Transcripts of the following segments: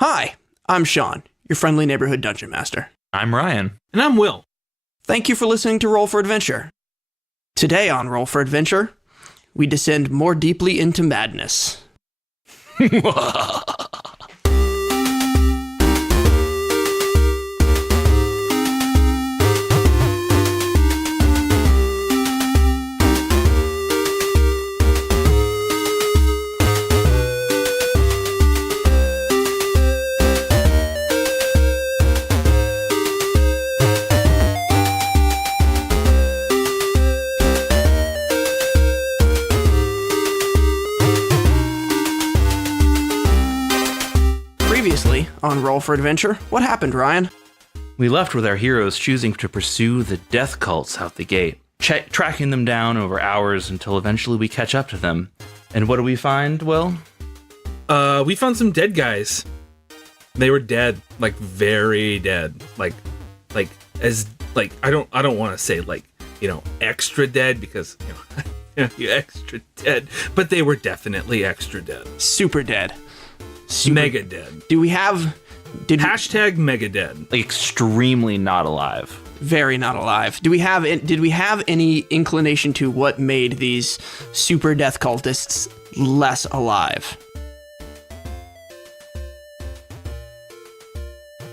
Hi, I'm Sean, your friendly neighborhood dungeon master. I'm Ryan. And I'm Will. Thank you for listening to Roll for Adventure. Today on Roll for Adventure, we descend more deeply into madness. Previously on Roll for Adventure, what happened, Ryan? We left with our heroes choosing to pursue the death cults out the gate, tracking them down over hours until eventually we catch up to them. And what do we find, Will? We found some dead guys. They were dead, like very dead. Like I don't want to say extra dead because you're extra dead, but they were definitely extra dead. Super dead. Mega dead. Do we have... Hashtag mega dead. Like extremely not alive. Very not alive. Did we have any inclination to what made these super death cultists less alive?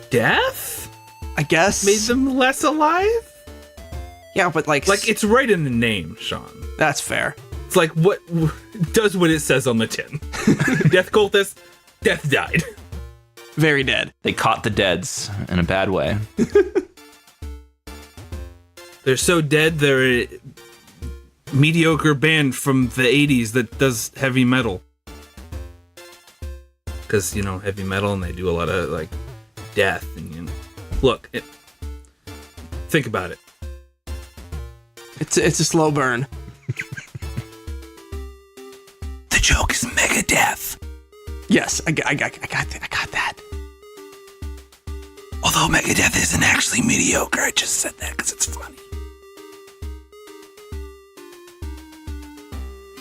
Death? I guess. Made them less alive? Yeah, but like it's right in the name, Sean. That's fair. It's like what does what it says on the tin. Death cultist, death died. Very dead. They caught the deads in a bad way. They're so dead, they're a mediocre band from the 80s that does heavy metal. Because, heavy metal, and they do a lot of, death. And, look, think about it. It's a slow burn. The joke is Megadeth. Yes, I got that. Although Megadeth isn't actually mediocre, I just said that because it's funny.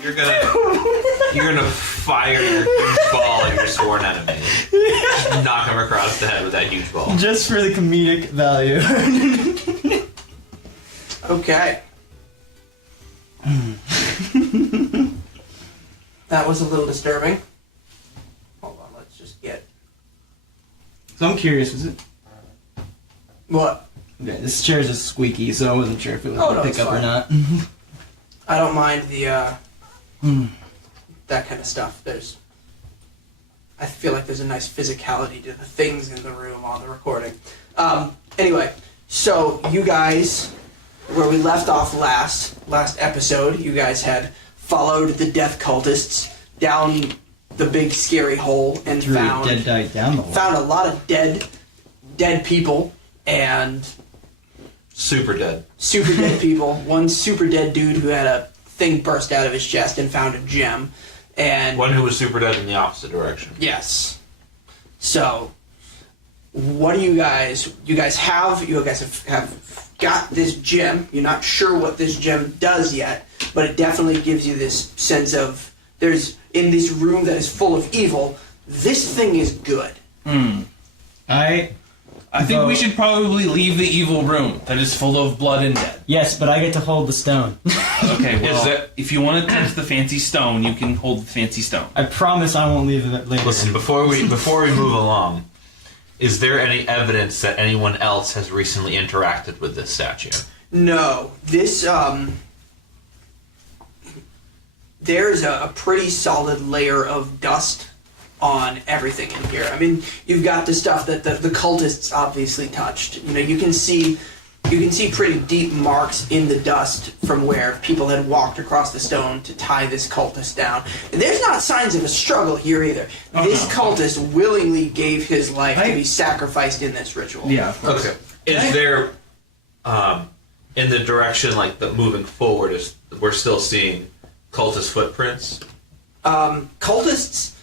You're gonna fire your huge ball at your sworn enemy. Just knock him across the head with that huge ball. Just for the comedic value. Okay. That was a little disturbing. Hold on, let's just get... So I'm curious, was it? What? Okay, this chair is just squeaky, so I wasn't sure if it was no, pick it's up fine. or not. I don't mind the, that kind of stuff. I feel like there's a nice physicality to the things in the room on the recording. Anyway, so you guys, where we left off last episode, you guys had followed the death cultists down the big scary hole and found a lot of dead people and super dead people. One super dead dude who had a thing burst out of his chest and found a gem, and one who was super dead in the opposite direction. Yes. So, what do you guys have got this gem. You're not sure what this gem does yet, but it definitely gives you this sense of there's in this room that is full of evil, this thing is good. I think we should probably leave the evil room that is full of blood and dead. Yes, but I get to hold the stone. Okay, well, if you want to touch the fancy stone, you can hold the fancy stone. I promise I won't leave it later. Listen, before we move along, is there any evidence that anyone else has recently interacted with this statue? No. This, there's a pretty solid layer of dust on everything in here. I mean, you've got the stuff that the cultists obviously touched. You can see pretty deep marks in the dust from where people had walked across the stone to tie this cultist down. And there's not signs of a struggle here either. This cultist willingly gave his life to be sacrificed in this ritual. Yeah, of course. Okay. Is there, in the direction the moving forward, we're still seeing cultist footprints? Cultists,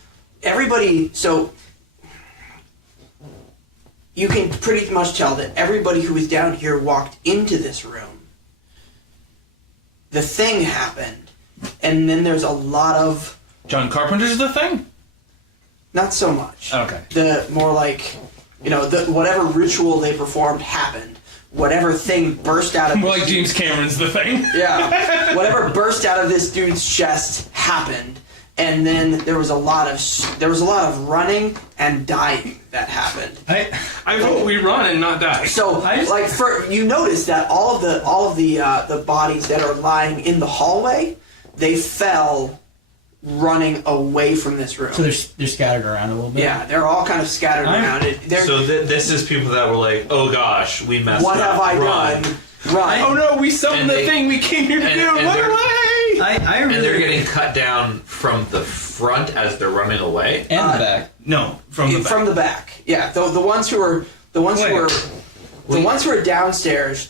everybody, so you can pretty much tell that everybody who was down here walked into this room. The thing happened, and then there's a lot of... John Carpenter's the thing? Not so much. Okay. The more like, whatever ritual they performed happened. Whatever thing burst out of More like James Cameron's The Thing. yeah, whatever burst out of this dude's chest happened, and then there was a lot of running and dying that happened. I hope we run and not die. So, you notice that all of the bodies that are lying in the hallway, they fell running away from this room. So they're scattered around a little bit. Yeah, they're all kind of scattered around. This is people that were like, oh gosh, we messed What up. have I Run. done? Run. Oh no, we summoned And the they- thing we came here to and- do. and Run they're- away! I And really they're getting cut down from the front as they're running away. and the back. No, from the back. From the back. Yeah, the ones who are downstairs,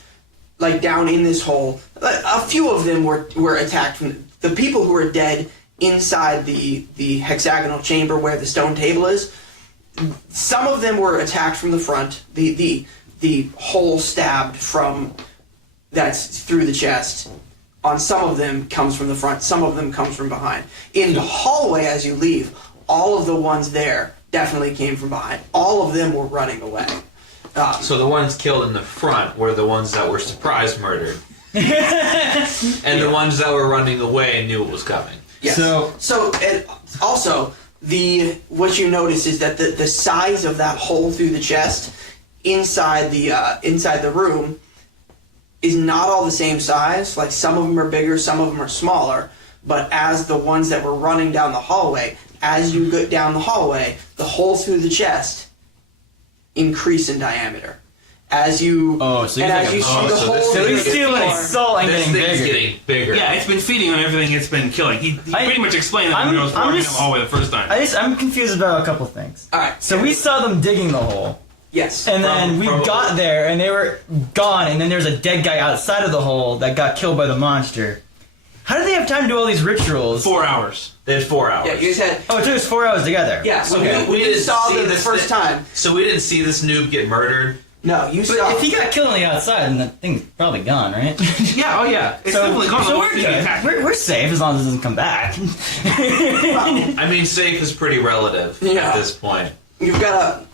like down in this hole. A few of them were attacked from the people who were dead inside the hexagonal chamber where the stone table is. Some of them were attacked from the front. The hole stabbed from that's through the chest. On some of them comes from the front. Some of them comes from behind. In the hallway as you leave, all of the ones there definitely came from behind. All of them were running away. So the ones killed in the front were the ones that were surprise murdered. And the ones that were running away knew it was coming. Yes. So and also what you notice is that the size of that hole through the chest inside the room is not all the same size. Like some of them are bigger, some of them are smaller. But as the ones that were running down the hallway, as you go down the hallway, the hole through the chest increase in diameter. As you so and like as you see the so hole this through thing the is floor, and This getting thing's bigger. getting bigger. Yeah, it's been feeding on everything it's been killing. He pretty much explained that when I was I'm walking just- down the hallway the first time. I'm confused about a couple things. All right. So we saw them digging the hole, Yes. and then we from- got there, and they were gone, and then there was a dead guy outside of the hole that got killed by the monster. How did they have time to do all these rituals? 4 hours. They had 4 hours. Yeah, you said. Oh, it took us 4 hours together. Yeah. So Okay. we didn't saw see them the this first thing- time. So we didn't see this noob get murdered. No, you But saw. if he got killed on the outside, then that thing's probably gone, right? Yeah, oh yeah. It's definitely gone. so we're good. We're safe as long as it doesn't come back. I mean, safe is pretty relative Yeah. at this point. You've got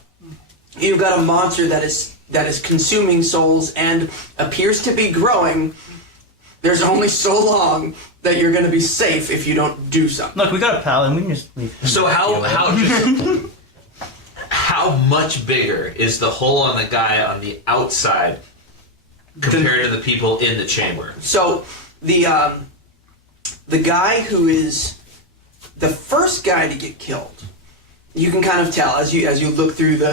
a monster that is consuming souls and appears to be growing. There's only so long that you're going to be safe if you don't do something. Look, we got a paladin. We can just leave. So how much bigger is the hole on the guy on the outside compared to the people in the chamber? So the guy who is the first guy to get killed, you can kind of tell as you look through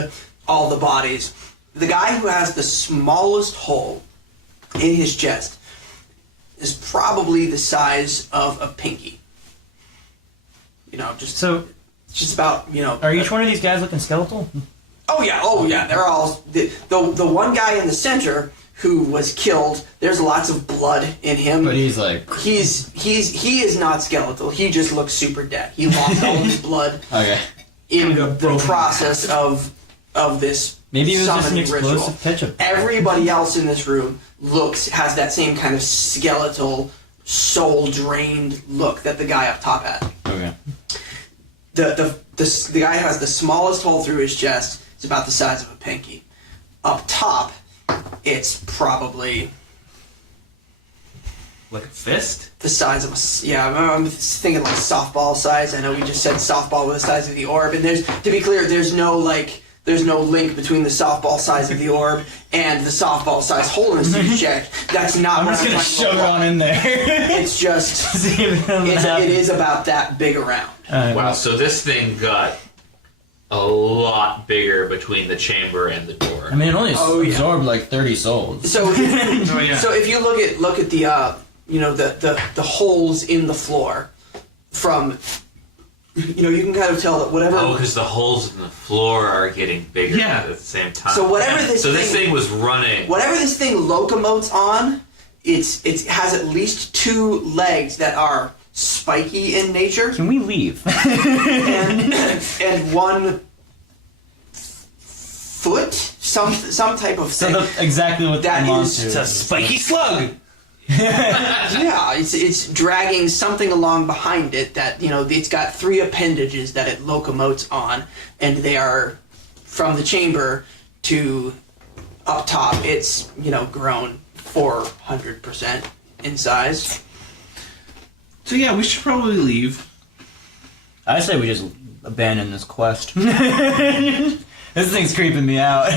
all the bodies. The guy who has the smallest hole in his chest is probably the size of a pinky. So, Just about, are each one of these guys looking skeletal? Oh yeah, they're all the one guy in the center who was killed. There's lots of blood in him. But he's like, he is not skeletal. He just looks super dead. He lost all his blood okay. in the process of this Maybe it was just an summoning explosive ritual. ketchup. Everybody else in this room has that same kind of skeletal, soul drained look that the guy up top had. Okay. The guy has the smallest hole through his chest. It's about the size of a pinky. Up top, it's probably Like a fist? the size of I'm thinking like softball size. I know we just said softball with the size of the orb, and to be clear, there's no link between the softball size of the orb and the softball size hole in his chest. That's not. I'm what just gonna talking shove it about. on in there. It's just See if it doesn't happen. it is about that big around. Wow, so this thing got a lot bigger between the chamber and the door. I mean, it only yeah. absorbed like 30 souls. So Oh yeah. So if you look at the holes in the floor from you can kind of tell that whatever because the holes in the floor are getting bigger at the same time. So whatever this this thing- thing was running. whatever this thing locomotes on, it has at least 2 legs that are spiky in nature Can we leave? and 1 foot, some type of So thing. exactly what That the is- monster It's a spiky slug. Yeah, it's dragging something along behind it that, it's got 3 appendages that it locomotes on, and they are from the chamber to up top. It's, grown 400% in size. So yeah, we should probably leave. I say we just abandon this quest. This thing's creeping me out.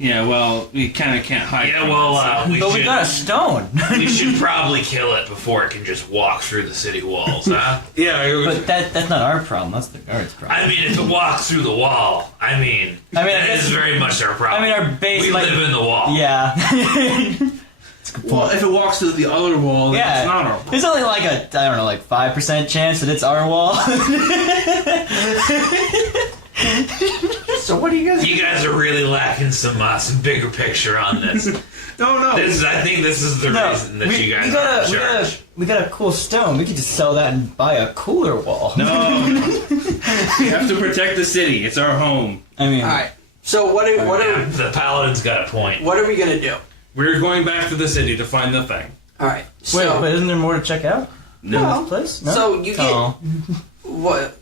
Yeah, well, we kind of can't hide. Yeah, from well, it, But we got a stone. we should probably kill it before it can just walk through the city walls, huh? Yeah, But that's not our problem. That's the guard's problem. I mean, if it walks through the wall, I that guess- is very much our problem. I mean, our base we might- live in the wall. Yeah. It's a good well, point. if it walks to the other wall, then Yeah. it's not our wall. There's only like a 5% chance that it's our wall. So what do you guys You guys are really lacking some bigger picture on this. no. I think this is the reason that you guys are in charge. we got a cool stone. We could just sell that and buy a cooler wall. No. We have to protect the city. It's our home. I mean, All right. So what Yeah, are the paladin's got a point. what are we gonna do? We're going back to the city to find the thing. All right. wait, So but isn't there more to check out? No. Well, Place? No? so you get Oh. what?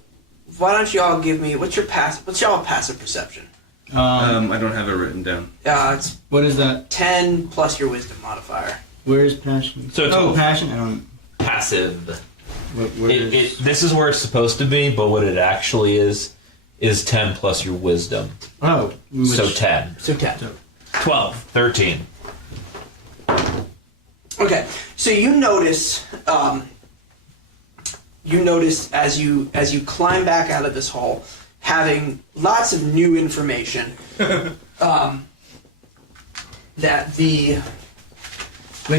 Why don't you all give me what's y'all passive perception? I don't have it written down. It's What is that? 10 plus your wisdom modifier. Where's passion? So it's oh, all- passion. I don't. Passive. What is? This is where it's supposed to be, but what it actually is 10 plus your wisdom. Oh, So 10. So 10. 12. 13. Okay, so you notice as you climb back out of this hole, having lots of new information, that Wait,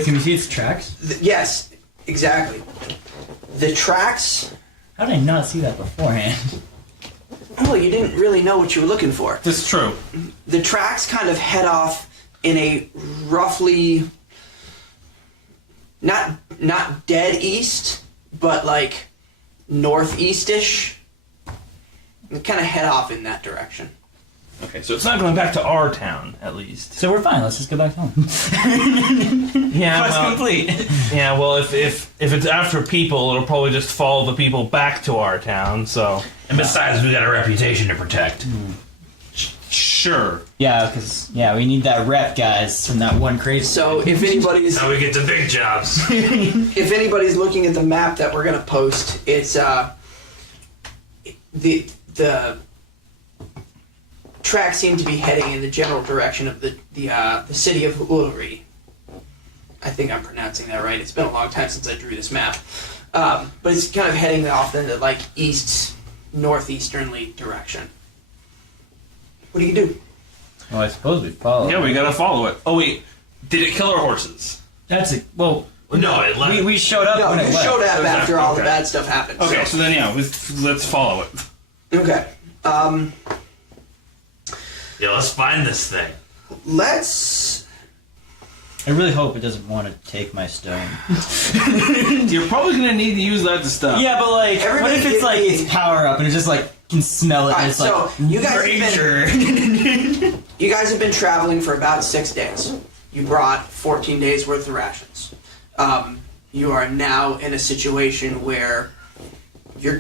can we see its tracks? yes, exactly, the tracks. How did I not see that beforehand? Well, you didn't really know what you were looking for. This is true. The tracks kind of head off in a roughly not dead east, but like northeastish. They kind of head off in that direction. Okay, so it's not going back to our town, at least. So we're fine. Let's just go back home. Yeah, Quest well, complete. yeah. Well, if it's after people, it'll probably just follow the people back to our town. So And besides, we got a reputation to protect. sure. Yeah, because we need that rep, guys, from that one crazy. So if anybody's How we get the big jobs. if anybody's looking at the map that we're gonna post, it's the tracks seem to be heading in the general direction of the city of Ulri. I think I'm pronouncing that right. It's been a long time since I drew this map, but it's kind of heading off into like northeasternly direction. What do you do? Well, I suppose we follow. Yeah, we gotta follow it. Oh wait, did it kill our horses? That's it. Well, No, it left. we showed up No, when you it left. showed up after all the Okay. bad stuff happened. Okay, so- so then let's follow it. Okay. Yeah, let's find this thing. Let's. I really hope it doesn't want to take my stone. You're probably gonna need to use that to stop. Yeah, but like, what Everybody if it's give like me- its power up and it's just like can smell it and Alright, it's so like you guys have ranger. You guys have been traveling for about 6 days. You brought 14 days worth of rations. You are now in a situation where you're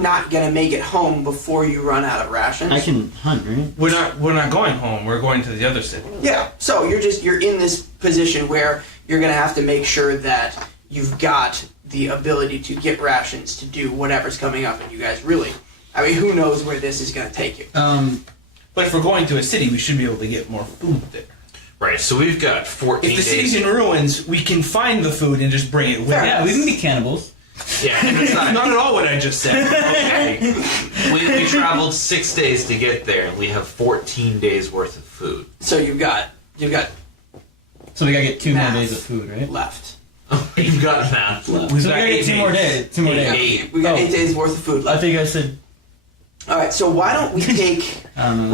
not gonna make it home before you run out of rations. I can hunt, right? We're not going home. We're going to the other city. Yeah. So you're in this position where you're gonna have to make sure that you've got the ability to get rations to do whatever's coming up, and you guys really, I mean, who knows where this is gonna take you? But if we're going to a city, we should be able to get more food there. Right, so we've got 14 If the days. city's in ruins, we can find the food and just bring it with Fair us. Yeah, we can be cannibals. Yeah, and it's not. Not at all what I just said. Okay. We traveled 6 days to get there, and we have 14 days worth of food. So you've got So we gotta get 2 more Math. days of food, right? left. You've got math left. We've So we got gotta get 8 2 more days. 2 more Eight. days. We got Oh. 8 days worth of food I left. think I said. All right, so why don't we take Um,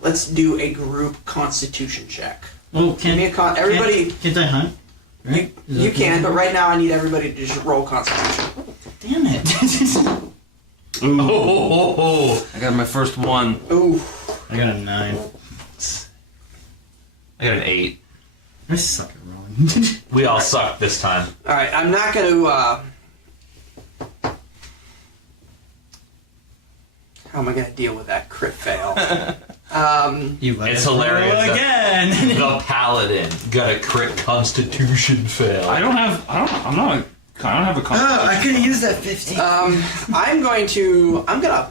let's do a group Constitution check. Well, Give me a everybody. Can't I hunt? Right? Is You that can, okay? but right now I need everybody to just roll Constitution. Damn it! Oh, I got my first one. Ooh, I got a 9. I got an 8. I suck at rolling. We all suck this time. All right, I'm not going to. How am I going to deal with that crit fail? You let It's us roll hilarious. again. The paladin got a crit constitution fail. I don't have a I could have used that 15. I'm gonna.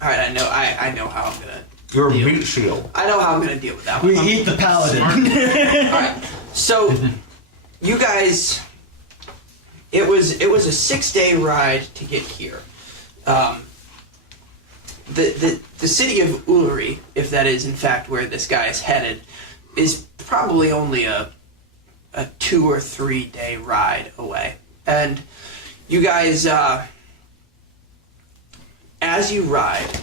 All right, I know how I'm gonna. Your meat shield. I know how I'm gonna deal with that one. We eat the paladin. All right, so you guys, it was a 6-day ride to get here. The city of Uluri, if that is in fact where this guy is headed, is probably only a 2 or 3 day ride away. And you guys, as you ride,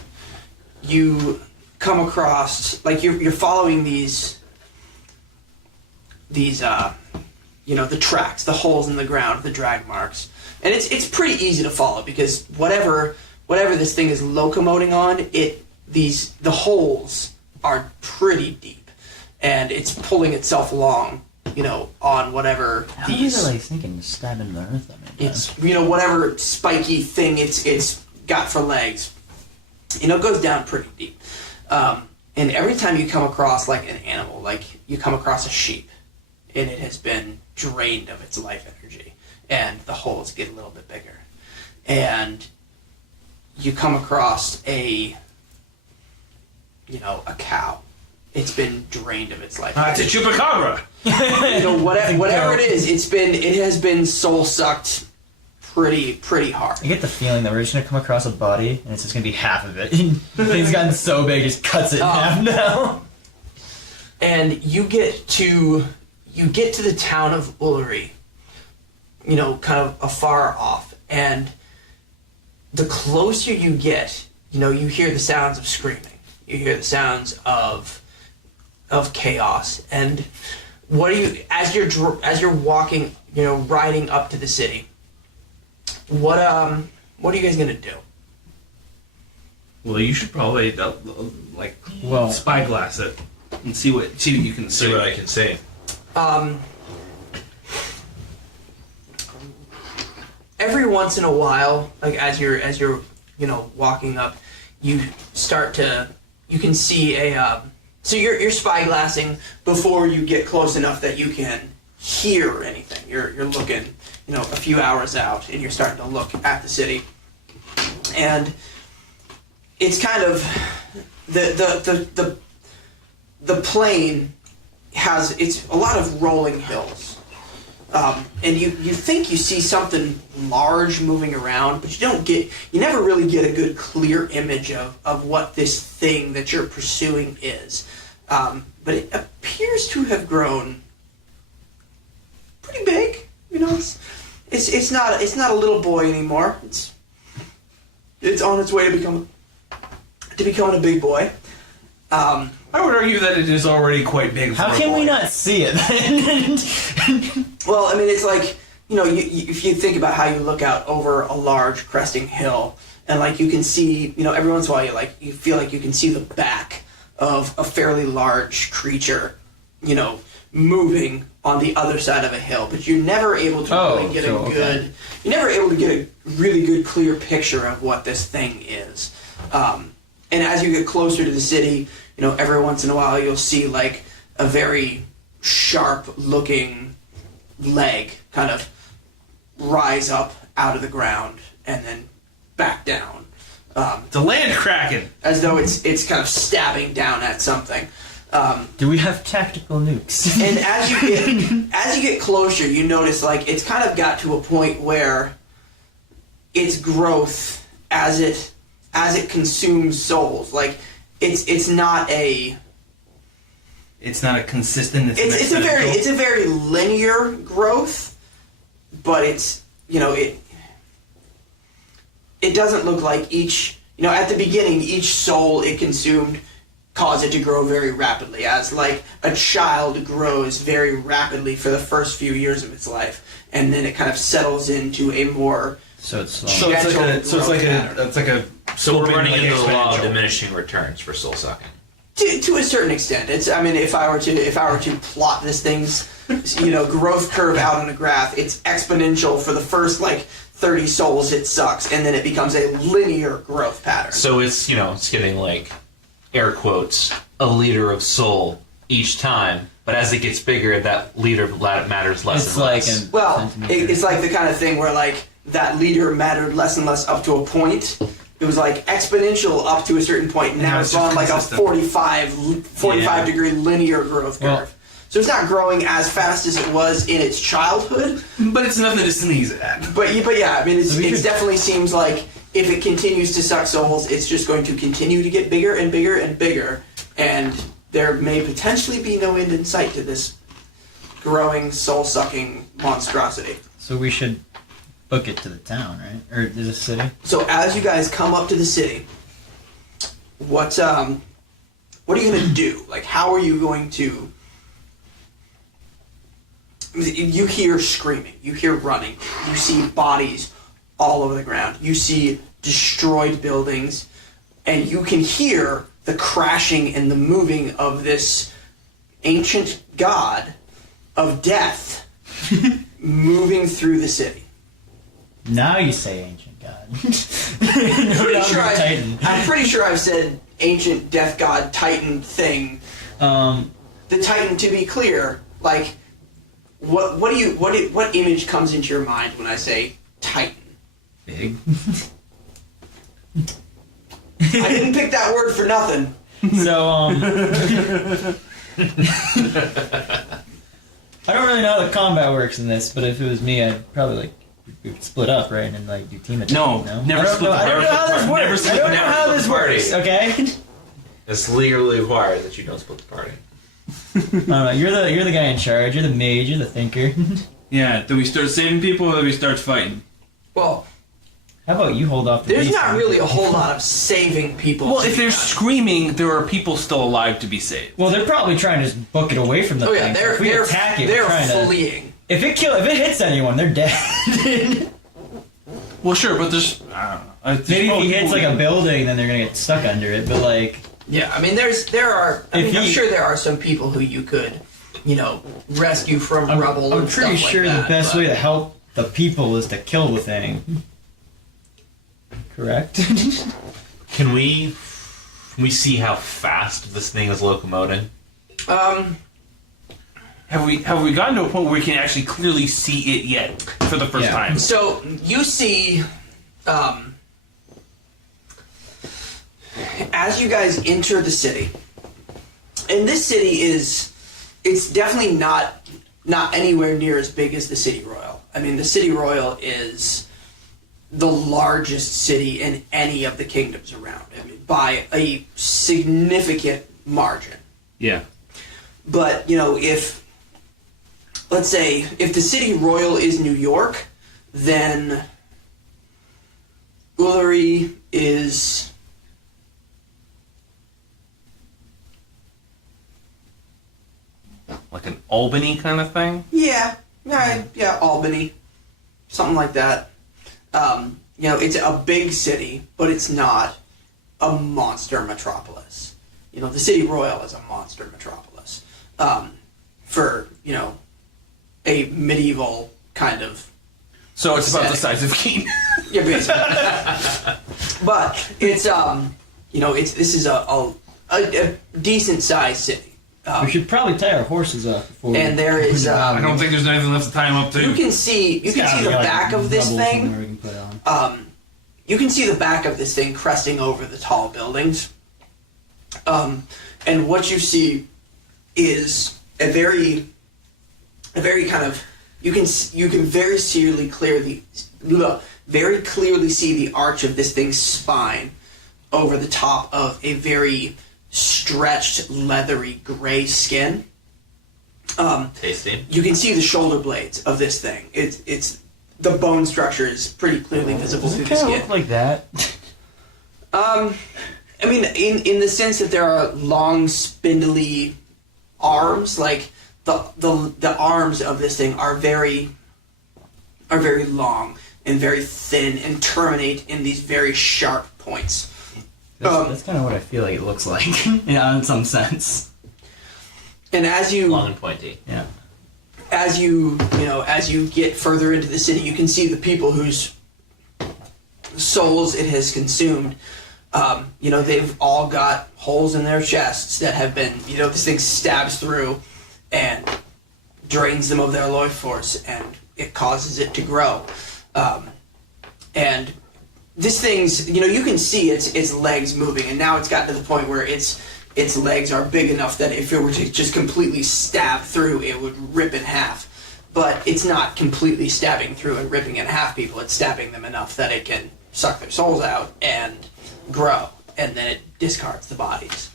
you come across, like you're following these the tracks, the holes in the ground, the drag marks, and it's pretty easy to follow because whatever this thing is locomoting on, the holes are pretty deep, and it's pulling itself along, on whatever How is it like thinking to stab into the earth that many times? it's whatever spiky thing it's got for legs, it goes down pretty deep. And every time you come across like an animal, like you come across a sheep, and it has been drained of its life energy, and the holes get a little bit bigger, and you come across a cow. It's been drained of its life. It's a chupacabra. Whatever it is, it has been soul sucked pretty hard. I get the feeling that we're just gonna come across a body and it's just gonna be half of it. The thing's gotten so big, it just cuts it in half now. And you get to the town of Uluri, kind of afar off, and the closer you get, you hear the sounds of screaming, you hear the sounds of chaos, and as you're walking, riding up to the city, what are you guys gonna do? Well, you should probably spyglass it and see what you can See what I can say. Every once in a while, like as you're walking up, you can see so you're spyglassing before you get close enough that you can hear anything. You're looking, a few hours out, and you're starting to look at the city, and it's kind of the plain it's a lot of rolling hills, and you think you see something large moving around, but you never really get a good clear image of what this thing that you're pursuing is, but it appears to have grown pretty big. It's not a little boy anymore. It's on its way to becoming a big boy. I would argue that it is already quite big. How for a can boy. we not see it then? Well, it's like, if you think about how you look out over a large cresting hill, and like you can see, every once in a while you feel like you can see the back of a fairly large creature, moving on the other side of a hill, but you're never able to get a really good clear picture of what this thing is. And as you get closer to the city, every once in a while you'll see like a very sharp looking leg kind of rise up out of the ground and then back down. It's a land kraken. As though it's kind of stabbing down at something. Do we have tactical nukes? And as you get closer, you notice like it's kind of got to a point where its growth as it consumes souls, like it's not a consistent. It's a very linear growth, but it doesn't look like each at the beginning each soul it consumed caused it to grow very rapidly, as like a child grows very rapidly for the first few years of its life, and then it kind of settles into a more So it's slow. So it's like a. So we're running like into the law of exponential. diminishing returns for soul sucking. To a certain extent, it's. I mean, if I were to plot this thing's, growth curve out on a graph, it's exponential for the first 30 souls. It sucks, and then it becomes a linear growth pattern. So it's it's getting like air quotes a liter of soul each time, but as it gets bigger, that liter matters less It's and like less. It's like the kind of thing where that liter mattered less and less up to a point. It was exponential up to a certain point, and now it's on a 45 degree linear growth curve. Well, so it's not growing as fast as it was in its childhood. But it's nothing to sneeze at. But yeah, I mean, So we it should- definitely seems like if it continues to suck souls, it's just going to continue to get bigger and bigger and bigger, and there may potentially be no end in sight to this growing, soul-sucking monstrosity. So we should book it to the town, right? Or to the city? So as you guys come up to the city, what are you going to do? How are you going to... You hear screaming, you hear running, you see bodies all over the ground, you see destroyed buildings, and you can hear the crashing and the moving of this ancient god of death moving through the city. Now you say ancient god. I'm pretty sure I've said ancient death god titan thing. The titan, to be clear, what image comes into your mind when I say titan? Big. I didn't pick that word for nothing. So, I don't really know how the combat works in this, but if it was me, I'd probably we'd split up, right, and do team attack. No, never split the I don't know how this party. Never works. split I don't know never how split this the party. works. Okay. It's legally required that you don't split the party. I don't know. You're the guy in charge. You're the mage. You're the thinker. Yeah, do we start saving people or do we start fighting? Well, How about you hold off the there's beast not and- really a whole lot of saving people. Well, to if be they're done. screaming, there are people still alive to be saved. Well, they're probably trying to just book it away from the Oh yeah, thing. So they're if we attack it, they're we're trying to. fleeing. If it hits anyone, they're dead. Well, sure, but there's I don't know. Maybe if he hits a building, then they're gonna get stuck under it. But Yeah, I mean, I'm sure there are some people who you could, rescue from rubble. I'm and pretty stuff sure like the that, best but- way to help the people is to kill the thing. Correct. Can we see how fast this thing is locomoting? Have we gotten to a point where we can actually clearly see it yet for the first Yeah. time? So you see, as you guys enter the city, and this city it's definitely not anywhere near as big as the City Royal. I mean, the City Royal is the largest city in any of the kingdoms around. I mean, by a significant margin. Yeah. But, let's say, if the City Royal is New York, then Ullery is... Like an Albany kind of thing? Yeah, Albany. Something like that. It's a big city, but it's not a monster metropolis. The City Royal is a monster metropolis. For, a medieval kind of... So it's about the size of Keene. Yeah, basically. But it's, this is a decent sized city. We should probably tie our horses up before. And there is, I don't think there's anything left to tie him up to. you can see the back of this thing. We can put on. You can see the back of this thing cresting over the tall buildings. And what you see is a very kind of you can very clearly see the arch of this thing's spine over the top of a very stretched, leathery gray skin. Tasty. You can see the shoulder blades of this thing. It's the bone structure is pretty clearly visible Does through it the kind of skin. look like that? I mean, in the sense that there are long, spindly arms, like the arms of this thing are very long and very thin and terminate in these very sharp points. That's kind of what I feel like it looks like, yeah, in some sense. And as you Long and pointy. Yeah. as you get further into the city, you can see the people whose souls it has consumed. They've all got holes in their chests that have been, this thing stabs through and drains them of their life force, and it causes it to grow. And this thing's, you can see its legs moving, and now it's gotten to the point where its legs are big enough that if it were to just completely stab through, it would rip in half. But it's not completely stabbing through and ripping in half people. It's stabbing them enough that it can suck their souls out and grow, and then it discards the bodies.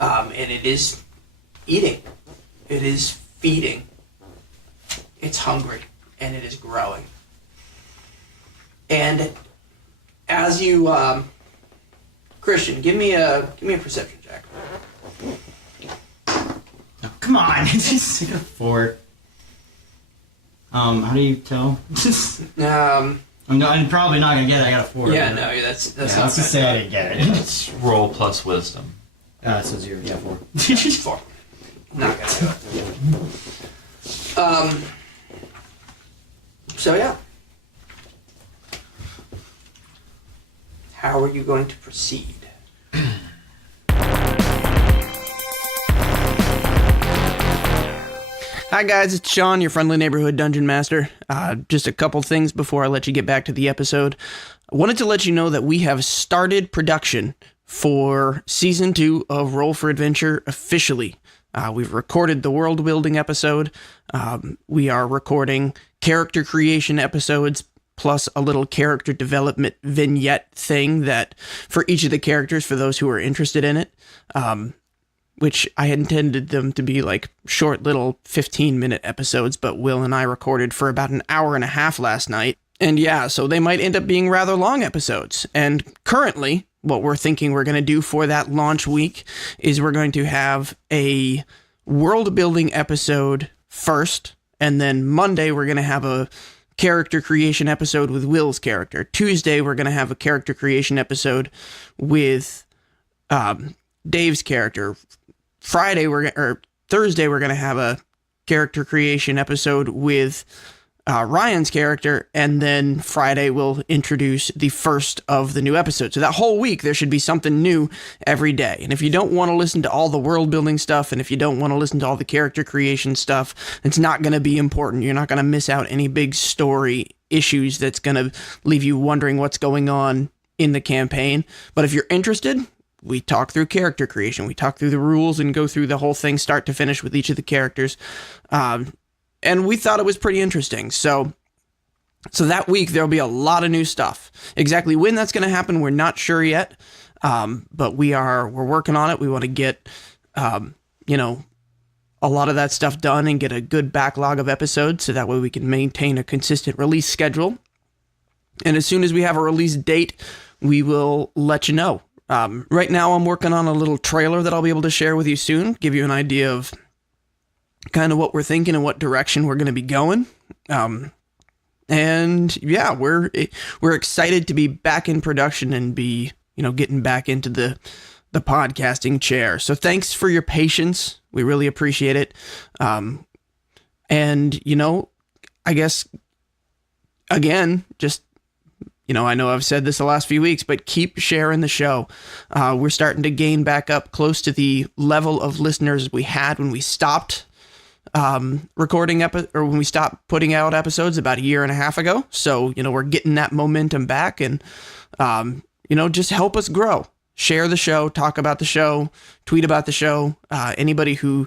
And it is eating. It is feeding. It's hungry, and it is growing. And as you, Christian, give me a perception check. Oh, come on, just a 4. How do you tell? I'm probably not gonna get it. I got a 4. Yeah, no, that's not let's just say I didn't get it. It's roll plus wisdom. So 0. Yeah, 4. 4. Not gonna do it. So yeah. How are you going to proceed? Hi guys, it's Sean, your friendly neighborhood dungeon master. Just a couple things before I let you get back to the episode. I wanted to let you know that we have started production for Season 2 of Roll for Adventure officially. We've recorded the world building episode. We are recording character creation episodes, plus a little character development vignette thing that for each of the characters, for those who are interested in it. Which I intended them to be like short little 15-minute episodes, but Will and I recorded for about an hour and a half last night. And yeah, so they might end up being rather long episodes. And currently, what we're thinking we're going to do for that launch week is we're going to have a world-building episode first, and then Monday we're going to have a character creation episode with Will's character. Tuesday we're going to have a character creation episode with Dave's character. Thursday we're gonna have a character creation episode with Ryan's character, and then Friday we'll introduce the first of the new episodes. So that whole week there should be something new every day. And if you don't want to listen to all the world building stuff, and if you don't want to listen to all the character creation stuff, it's not going to be important. You're not going to miss out any big story issues that's going to leave you wondering what's going on in the campaign. But if you're interested, we talk through character creation. We talk through the rules and go through the whole thing start to finish with each of the characters. And we thought it was pretty interesting. So that week there'll be a lot of new stuff. Exactly when that's going to happen, we're not sure yet. But we're working on it. We want to get, a lot of that stuff done and get a good backlog of episodes so that way we can maintain a consistent release schedule. And as soon as we have a release date, we will let you know. Right now I'm working on a little trailer that I'll be able to share with you soon, give you an idea of kind of what we're thinking and what direction we're going to be going. And yeah, we're excited to be back in production and be, getting back into the podcasting chair. So thanks for your patience. We really appreciate it. And, I guess, again, just, I know I've said this the last few weeks, but keep sharing the show. We're starting to gain back up close to the level of listeners we had when we stopped recording or when we stopped putting out episodes about a year and a half ago. So, we're getting that momentum back, and, just help us grow. Share the show, talk about the show, tweet about the show. Anybody who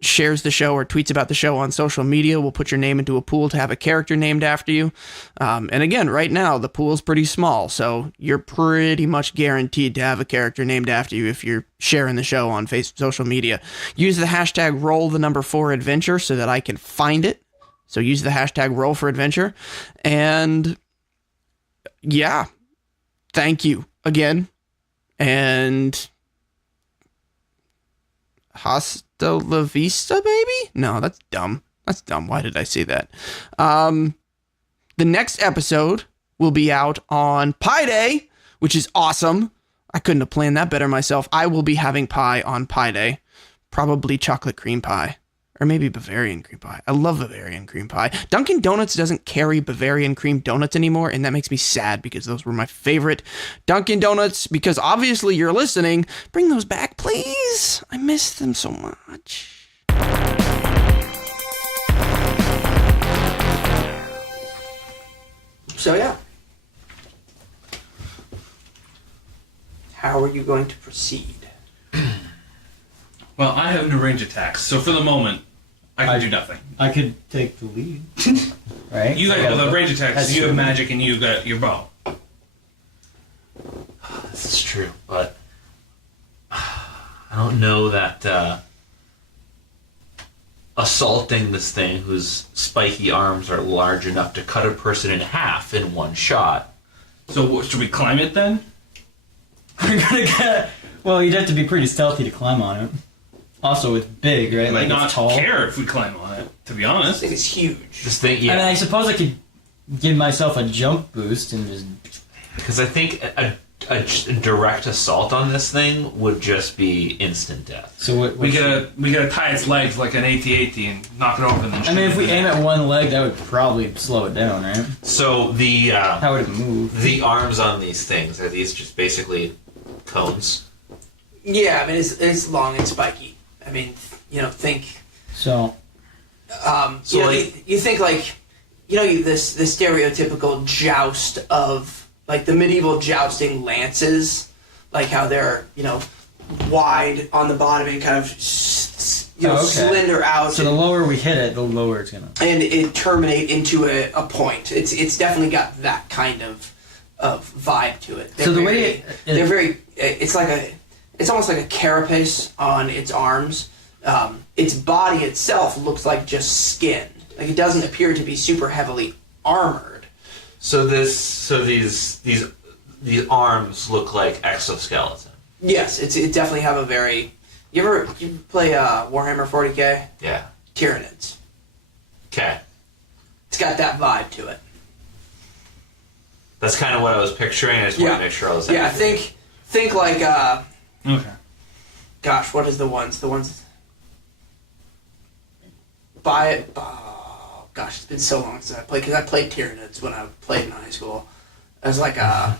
shares the show or tweets about the show on social media will put your name into a pool to have a character named after you. And again, right now, the pool's pretty small, so you're pretty much guaranteed to have a character named after you if you're sharing the show on social media. Use the hashtag roll4adventure so that I can find it. So use the hashtag roll4adventure. And yeah, thank you again. And hasta la vista, baby? No, that's dumb. Why did I say that? The next episode will be out on Pi Day, which is awesome. I couldn't have planned that better myself. I will be having pie on Pie Day. Probably chocolate cream pie. Or maybe Bavarian cream pie. I love Bavarian cream pie. Dunkin' Donuts doesn't carry Bavarian cream donuts anymore, and that makes me sad because those were my favorite Dunkin' Donuts. Because obviously you're listening. Bring those back, please. I miss them so much. So yeah. How are you going to proceed? Well, I have no range attacks, so for the moment, I can do nothing. I could take the lead. Right? You got the range attacks, That's you have true. magic, and you got your bow. This is true, but I don't know that assaulting this thing whose spiky arms are large enough to cut a person in half in one shot. So should we climb it then? We're gonna get. Well, you'd have to be pretty stealthy to climb on it. Also, it's big, right? I might Like not it's tall. care if we climb on it, to be This honest. thing is huge. This thing, I mean, yeah, I suppose I could give myself a jump boost and just. because I think a direct assault on this thing would just be instant death. So what? We gotta tie its legs like an AT-AT and knock it over. I mean, if we aim at one leg, that would probably slow it down, right? So How would it move? the arms on these things, are these just basically cones? Yeah, I mean it's long and spiky. I mean, think. So So, You think like, this stereotypical joust of like the medieval jousting lances, like how they're wide on the bottom and kind of okay. slender out. So the lower we hit it, the lower it's gonna. And it terminate into a point. It's definitely got that kind of vibe to it. So the way they're very, it's almost like a carapace on its arms. Its body itself looks like just skin. Like it doesn't appear to be super heavily armored. So these arms look like exoskeleton. Yes, it definitely have a very. You play Warhammer 40k? Yeah. Tyranids. Okay. It's got that vibe to it. That's kind of what I was picturing. I just want to make sure I was. Yeah, think like Okay. gosh, what is the ones? The ones. Oh, gosh, it's been so long since I played, because I played Tyranids when I played in high school. It was like I'll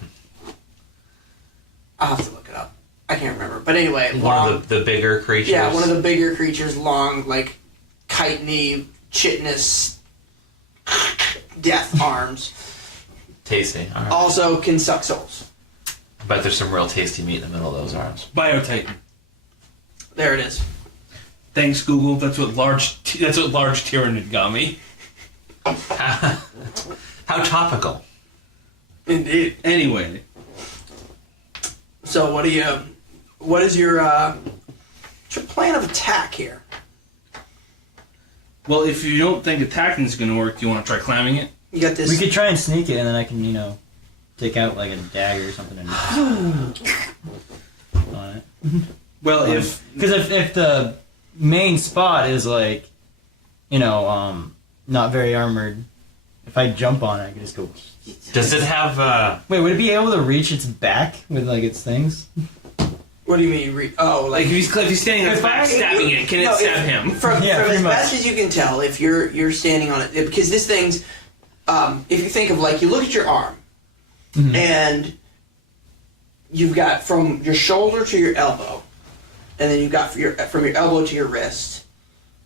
have to look it up. I can't remember. But anyway, One of the bigger creatures. yeah, one of the bigger creatures, long, like, chitinous, chitinous death arms. Tasty. All right. Also can suck souls. I bet there's some real tasty meat in the middle of those arms. Biotitan. There it is. Thanks, Google. That's what large Tyranid got me. How topical. Indeed. Anyway, So what is your plan of attack here? well, if you don't think attacking is going to work, do you want to try climbing it? You got this. We could try and sneak it, and then I can, take out like a dagger or something and on it. Well, if Because if the main spot is like, not very armored, if I jump on it, I can just go. Does it have? Wait, would it be able to reach its back with like its things? What do you mean? like if he's standing on his back stabbing it, can it stab him? From Yeah, as pretty much. best as you can tell, if you're standing on it, because this thing's, if you think of like you look at your arm, and you've got from your shoulder to your elbow, and then you've got from your elbow to your wrist,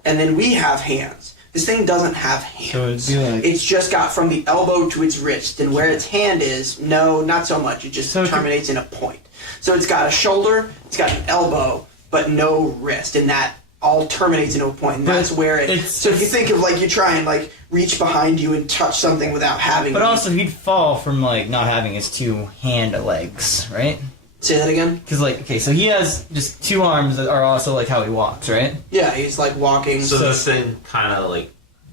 and then we have hands. This thing doesn't have hands. So it'd be like- It's just got from the elbow to its wrist, and where its hand is, no, not so much. It just So it could- terminates in a point. So it's got a shoulder, it's got an elbow, but no wrist, and that all terminates into a point. And But that's where it. it's- So if you think of like you try and like reach behind you and touch something without having. But also, he'd fall from like not having his two legs, right? Say that again. Because so he has just two arms that are also like how he walks, right? Yeah, he's like walking. So this thing kind of like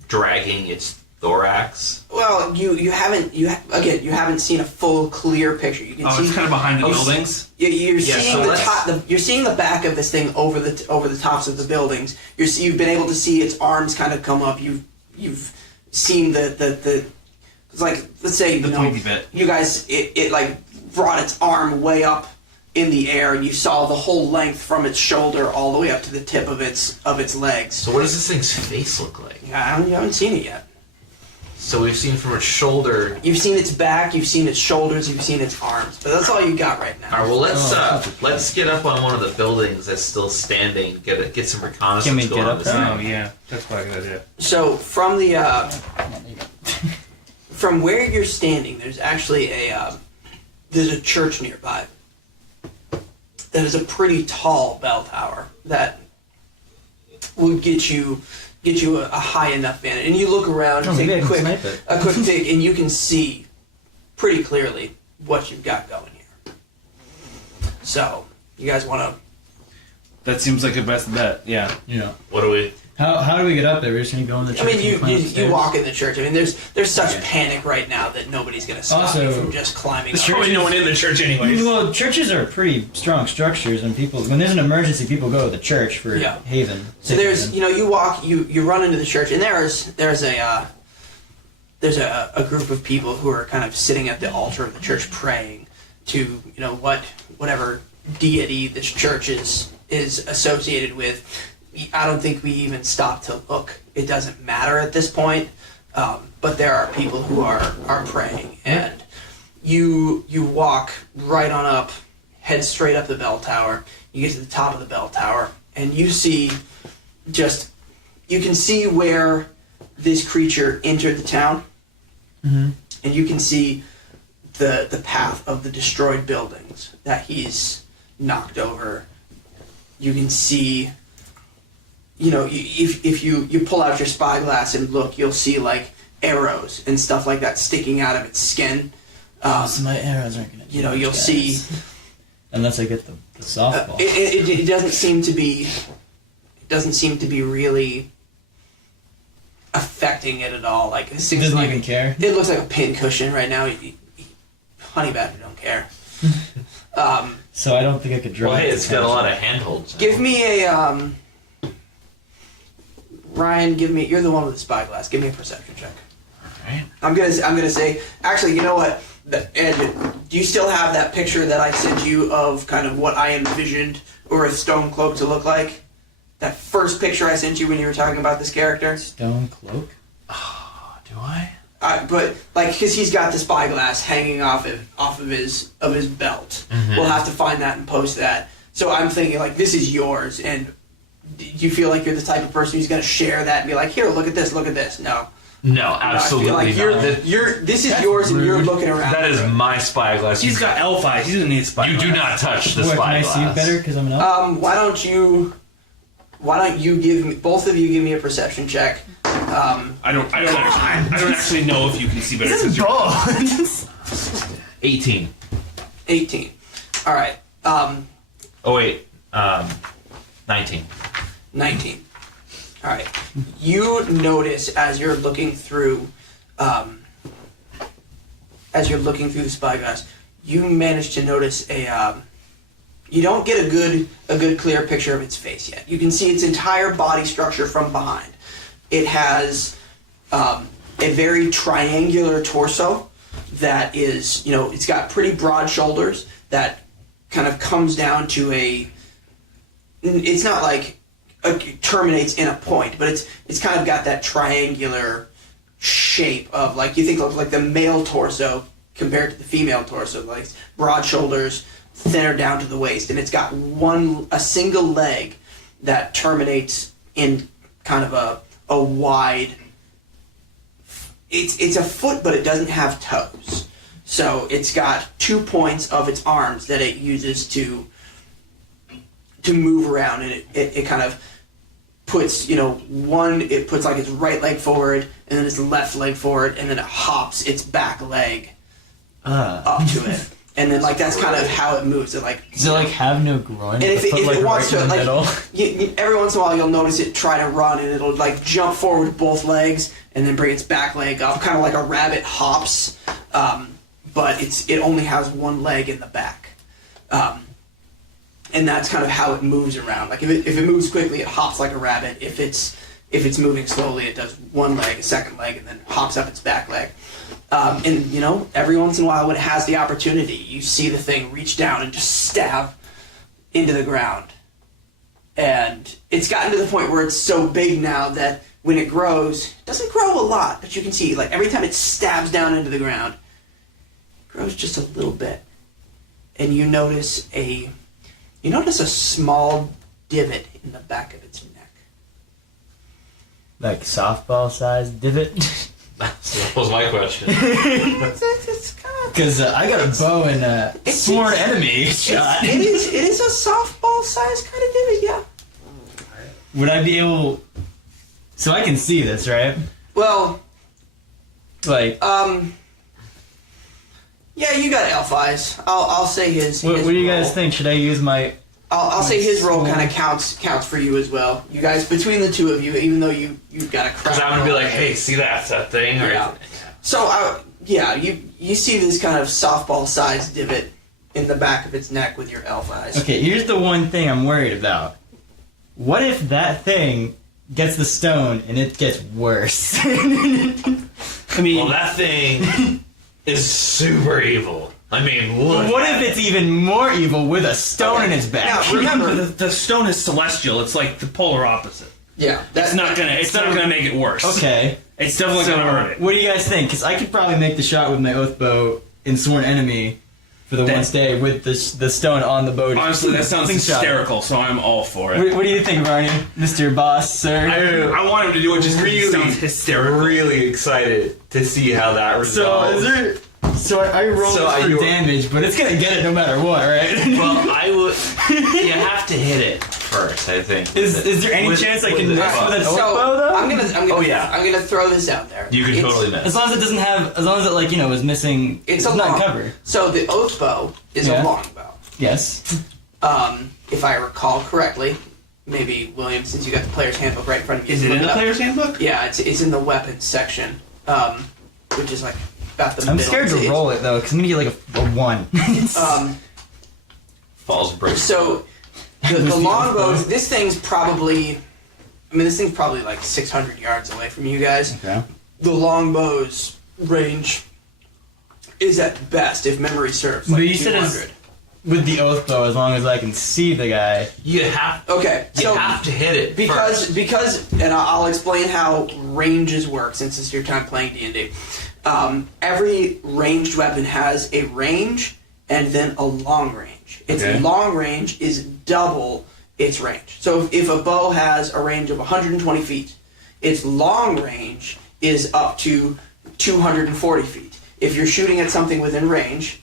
dragging its thorax. Well, you haven't seen a full clear picture. You can Oh, see it's kind of behind the Oh, buildings. You're Yeah, seeing so the let's- top. You're seeing the back of this thing over the tops of the buildings. You've been able to see its arms kind of come up. You've seen the it's like, let's say The pointy bit. you guys it like brought its arm way up in the air, and you saw the whole length from its shoulder all the way up to the tip of its legs. So what does this thing's face look like? Yeah, you haven't seen it yet. So we've seen from its shoulder. You've seen its back, you've seen its shoulders, you've seen its arms, but that's all you got right now. All right, well let's get up on one of the buildings that's still standing. Get some reconnaissance Can we going get on up this there? thing. Oh yeah, that's probably a good idea. So from the from where you're standing, there's actually there's a church nearby. That is a pretty tall bell tower that would get you a high enough vantage. And you look around and maybe I take can snipe it. a quick peek, and you can see pretty clearly what you've got going here. So, you guys want to... That seems like the best bet. Yeah. Yeah. What do we? How do we get up there? We're just gonna go in the church. I mean, and climb you upstairs? walk in the church. I mean, there's such panic right now that nobody's going to stop you Also, from just climbing There's up. probably no one in the church anyways. Well, churches are pretty strong structures, and people, when there's an emergency, people go to the church for Yeah. haven. So there's, you walk, you run into the church, and there's a group of people who are kind of sitting at the altar of the church praying to, whatever deity this church is associated with. I don't think we even stop to look. It doesn't matter at this point. But there are people who are praying, and you walk right on up, head straight up the bell tower. You get to the top of the bell tower, and you see you can see where this creature entered the town, and you can see the path of the destroyed buildings that he's knocked over. You can see, if you pull out your spyglass and look, you'll see like arrows and stuff like that sticking out of its skin. So my arrows aren't gonna. You'll see. Unless I get the softball. It doesn't seem to be. It doesn't seem to be really affecting it at all. Like this It thing's doesn't like, even care. It looks like a pin cushion right now. Honey badger don't care. So I don't think I could draw. Well, hey, its it's got a lot of attention. handholds. Give me a Ryan. You're the one with the spyglass. Give me a perception check. Alright. I'm gonna say. Actually, you know what? And do you still have that picture that I sent you of kind of what I envisioned Urf Stormcloak to look like? That first picture I sent you when you were talking about this character. Stone cloak. Do I? But because he's got the spyglass hanging off of his belt, we'll have to find that and post that. So I'm thinking this is yours, and do you feel like you're the type of person who's going to share that and be like, here, look at this, no. No, absolutely I feel like not. this is yours, and you're looking around. That is my spyglass. He's got elf eyes. He doesn't need spyglass. You do not touch the What, can I spyglass. see it better because I'm an elf? Why don't you give me, both of you give me a perception check? I don't actually know if you can see better. This is Because 18. 18. All right. Oh wait, 19. 19. All right. You notice as you're looking through the spyglass, you manage to notice you don't get a good clear picture of its face yet. You can see its entire body structure from behind. It has a very triangular torso that is, it's got pretty broad shoulders that kind of comes down to it's not like it terminates in a point, but it's kind of got that triangular shape of you think of the male torso compared to the female torso, like broad shoulders, thinner down to the waist, and it's got a single leg that terminates in kind of a wide. It's a foot, but it doesn't have toes. So it's got 2 points of its arms that it uses to move around, and it kind of puts it puts its right leg forward and then its left leg forward, and then it hops its back leg up to it. And then that's kind of how it moves. Does it have no groin? And if The foot, it wants right in the to, middle? every once in a while you'll notice it try to run, and it'll jump forward with both legs and then bring its back leg up, kind of like a rabbit hops. But it only has one leg in the back, and that's kind of how it moves around. If it moves quickly, it hops like a rabbit. If it's moving slowly, it does one leg, a second leg, and then hops up its back leg. And, you know, every once in a while when it has the opportunity, you see the thing reach down and just stab into the ground. And it's gotten to the point where it's so big now that when it grows, it doesn't grow a lot, but you can see, like, every time it stabs down into the ground, it grows just a little bit. And you notice a small divot in the back of its neck. Like softball-sized divot? That was my question. It's kind of... Because I got a bow and a sworn enemy shot. It is a softball-sized kind of divot, yeah. Would I be able... So I can see this, right? Well, Like... yeah, you got elf eyes. I'll say his. What do you guys roll. think? Should I use my... I'll say his roll kind of counts for you as well. You guys, between the two of you, even though you've got a crap. Because I'm gonna be like, hey, see that thing? Or, Yeah. So you see this kind of softball-sized divot in the back of its neck with your elf eyes. Okay, here's the one thing I'm worried about. What if that thing gets the stone and it gets worse? I mean... Well, that thing is super evil. I mean, look. What if it's even more evil with a stone in its back? Now, Remember, the stone is celestial. It's like the polar opposite. Yeah, It's not gonna make it worse. Okay. It's definitely gonna hurt it. What do you guys think? Because I could probably make the shot with my oath bow in Sworn Enemy for the one stay with the stone on the bow. Honestly, that sounds Slingshot. hysterical, so I'm all for it. What do you think, Barney? Mr. Boss, sir? I want him to do it just because it sounds hysterical. Really excited to see how that So resolves. is there... So I roll So this are for you- damage, but it's gonna get it no matter what, right? Well, I would. You have to hit it first, I think. Is there any chance I can miss with an oath So bow though? I'm gonna Oh, yeah. I'm gonna throw this out there. You can It's- totally miss. As long as it doesn't have, as long as it is missing, It's not a long cover. So the oath bow is Yeah. a long bow. Yes. If I recall correctly, maybe William, since you got the player's handbook right in front of you, Is it look in the up. player's handbook? Yeah, it's in the weapons section, which is like about the I'm middle. scared to It's- roll it though, because I'm gonna get like a 1. Falls break. So the longbows, this thing's probably like 600 yards away from you guys. Okay. The longbow's range is at best, if memory serves, like But you said 200. with the oath bow, as long as I can see the guy. You have Okay, you so have to hit it because, and I'll explain how ranges work since it's your time playing D&D. Every ranged weapon has a range and then a long range. Its Okay. long range is double its range. So if a bow has a range of 120 feet, its long range is up to 240 feet. If you're shooting at something within range,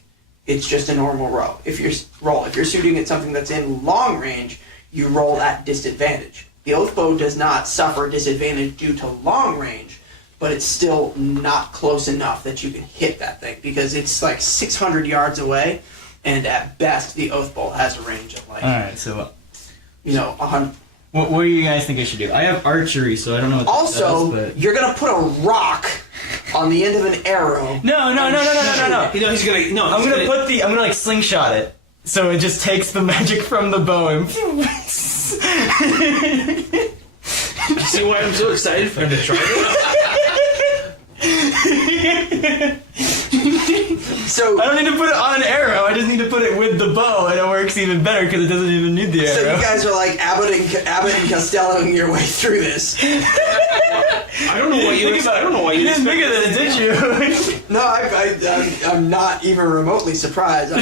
it's just a normal roll. If you're shooting at something that's in long range, you roll at disadvantage. The oath bow does not suffer disadvantage due to long range, but it's still not close enough that you can hit that thing because it's like 600 yards away, and at best the oath bow has a range of like Alright, so 100. what do you guys think I should do? I have archery, so I don't know what that Also, does, but... you're gonna put a rock on the end of an arrow. No. You know he's gonna. No, I'm gonna like slingshot it, so it just takes the magic from the bow and... See why I'm so excited for him to try this? So I don't need to put it on an arrow, I just need to put it with the bow, and it works even better because it doesn't even need the So arrow. you guys are like Abbott and Costelloing your way through this. I don't know what you. I don't know why You you. didn't think of that, did you? No, I'm not even remotely surprised.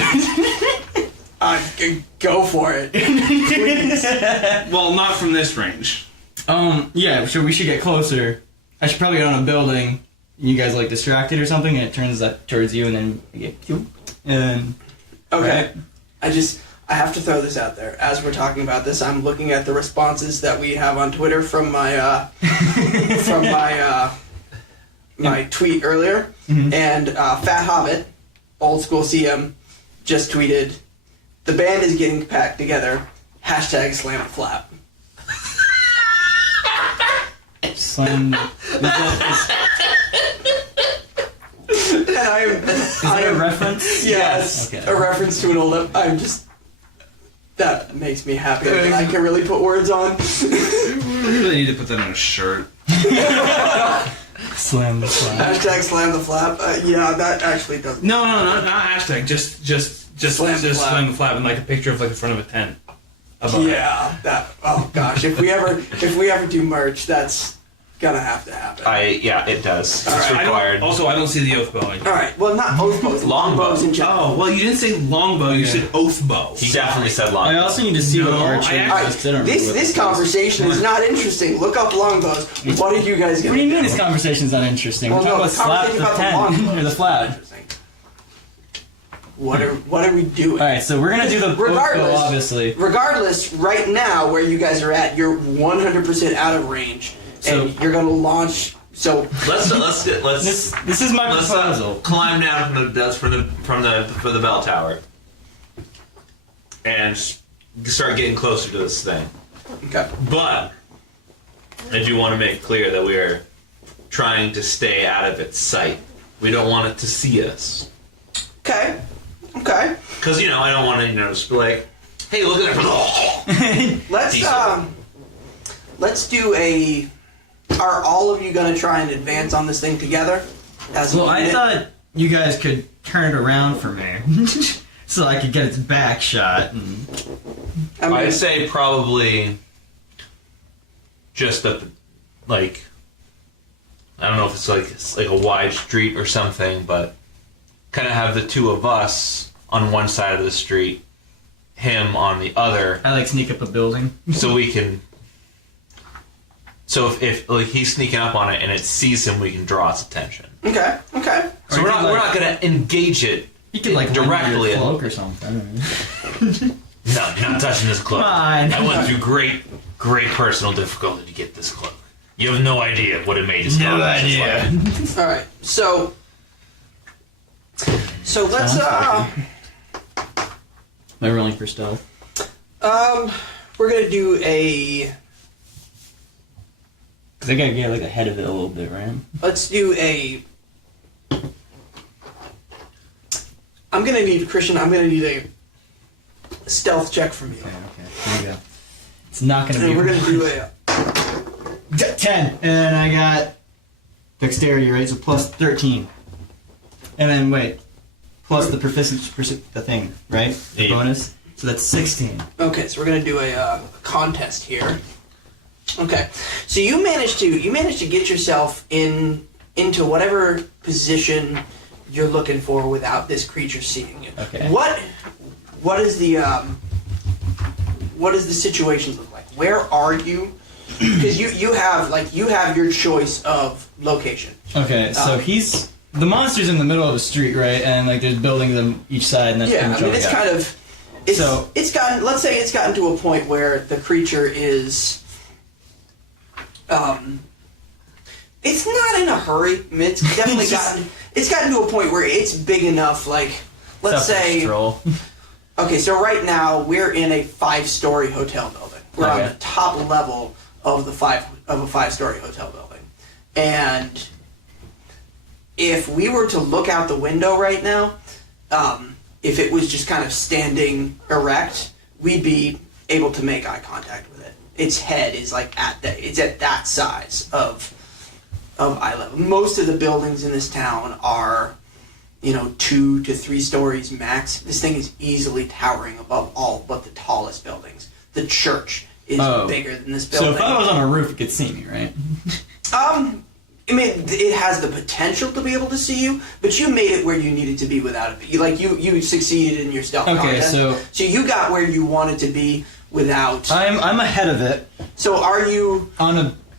I go for it. Please. Well, not from this range. Yeah, so we should get closer. I should probably get on a building. You guys like distracted or something, and it turns that towards you, and then you get killed. And Okay. I have to throw this out there. As we're talking about this, I'm looking at the responses that we have on Twitter from my my tweet earlier, and Fat Hobbit, old school CM, just tweeted, "The band is getting packed together. # slam and flap." slam. And Is that a reference? Yes, Okay. a reference to an old. That makes me happy. That I can really put words on. We really need to put that on a shirt. Slam the flap. Hashtag slam the flap. Yeah, that actually doesn't. No, not hashtag. Just Slam the flap. slam the flap and like a picture of like the front of a tent. Above it. Yeah, that. Oh gosh, if we ever do merch, that's gonna have to happen. It does. All It's right. required. I don't see the oath bow anymore. All right. Well, not oath bows. Longbows in general. Oh, well, you didn't say longbow. You said oath bow. He definitely said long. I also need to see what No, archery I is. All actually- right, I don't remember this what this it is. conversation is not interesting. Look up longbows. What are you guys What gonna do you mean do? this conversation's not interesting? Well, We're talking no, about the slap conversation the about the tent longbow. or the flap. Interesting. What are we doing? All right, so we're gonna do the Regardless- bow, obviously. Regardless, right now where you guys are at, you're 100% out of range, and you're gonna launch. So Let's This is my proposal. climb down from the bell tower and start getting closer to this thing. okay. But I do want to make clear that we are trying to stay out of its sight. We don't want it to see us. Okay. Because, I don't want to, just be like, hey, look at that. Let's do a. Are all of you gonna try and advance on this thing together? As a Well, I unit? thought you guys could turn it around for me, so I could get its back shot. And... I mean, I'd say probably just up, like, I don't know if it's like a wide street or something, but kind of have the two of us on one side of the street, him on the other, I like sneak up a building. so we can. So if like he's sneaking up on it and it sees him, we can draw its attention. Okay. So Or we're you not could, we're not gonna engage it. You could like directly your in- cloak or something. No, you're not touching this cloak. Come on. I went through great personal difficulty to get this cloak. You have no idea what it made us. No idea. All right. So let's Am I rolling for stealth? we're gonna do a. Because I gotta get like ahead of it a little bit, right? Let's do a. I'm gonna need a stealth check from you. Okay, here we go. It's not gonna be. And we're gonna do a. 10, and I got dexterity, right? So plus 13, and then wait, plus the proficiency, the thing, right? The 8. bonus. So that's 16. Okay, so we're gonna do a contest here. Okay, so you managed to get yourself into whatever position you're looking for without this creature seeing you. Okay. What is the situation look like? Where are you? Because you have your choice of location. Okay, so he's the monster's in the middle of the street, right? And like there's buildings on each side, and that's Yeah, pretty much I mean all it's I got. kind of it's gotten, let's say it's gotten to a point where the creature is it's not in a hurry. I mean, it's definitely gotten to a point where it's big enough, like let's Except for say stroll. okay, so right now we're in a 5-story hotel building. We're on Okay. the top level of a 5-story hotel building. And if we were to look out the window right now, if it was just kind of standing erect, we'd be able to make eye contact with it. Its head is like it's at that size of eye level. Most of the buildings in this town are 2 to 3 stories max. This thing is easily towering above all but the tallest buildings. The church is bigger than this building. So if I was on a roof, you could see me, right? I mean, it has the potential to be able to see you, but you made it where you needed to be without it. You succeeded in your stealth Okay, contest. so you got where you wanted to be without. I'm ahead of it. So are you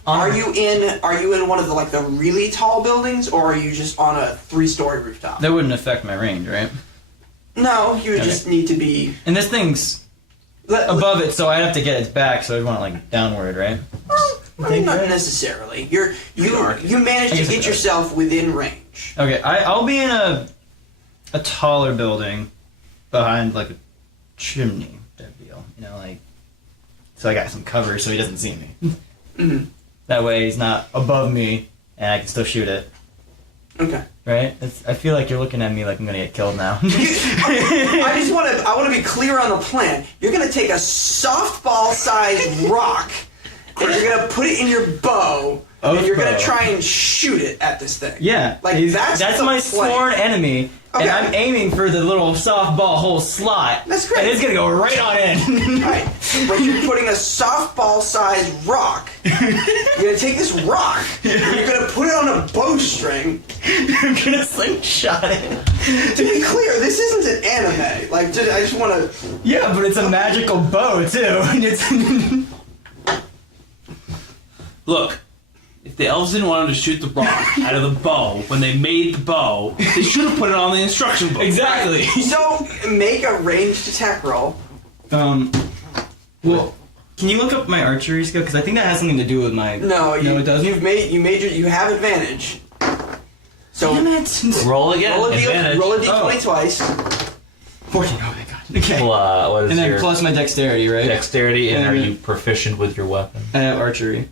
Are you in one of the really tall buildings, or are you just on a 3-story rooftop? That wouldn't affect my range, right? No, you would Okay. just need to be And this thing's above it, so I'd have to get its back, so I'd want it downward, right? I mean, not necessarily. You managed I to guess I get could. yourself within range. Okay, I'll be in a taller building behind like a chimney type deal, so I got some cover so he doesn't see me. Mhm. That way he's not above me and I can still shoot it. Okay. Right? I feel like you're looking at me like I'm gonna get killed now. I want to be clear on the plan. You're gonna take a softball-sized rock and you're gonna put it in your bow and you're gonna bow. try and shoot it at this thing. Yeah, Like, that's the my plan. sworn enemy, Okay. and I'm aiming for the little softball hole slot. That's great. And it's gonna go right on in. Right, but you're putting a softball-sized rock. You're gonna take this rock, and you're gonna put it on a bowstring. I'm gonna slingshot it. To be clear, this isn't an anime. Like, I just want to. Yeah, but it's a magical bow too. And it's Look, if the elves didn't want him to shoot the rock out of the bow when they made the bow, they should have put it on the instruction book. exactly. So make a ranged attack roll. Well, can you look up my archery skill? Because I think that has something to do with my. No, it doesn't. You have advantage. So Damn it! Roll again. roll a Advantage. d20 twice. 14. Oh my god. Okay. Well, what is And then your plus my dexterity, right? dexterity, and And are then- you proficient with your weapon? I have archery.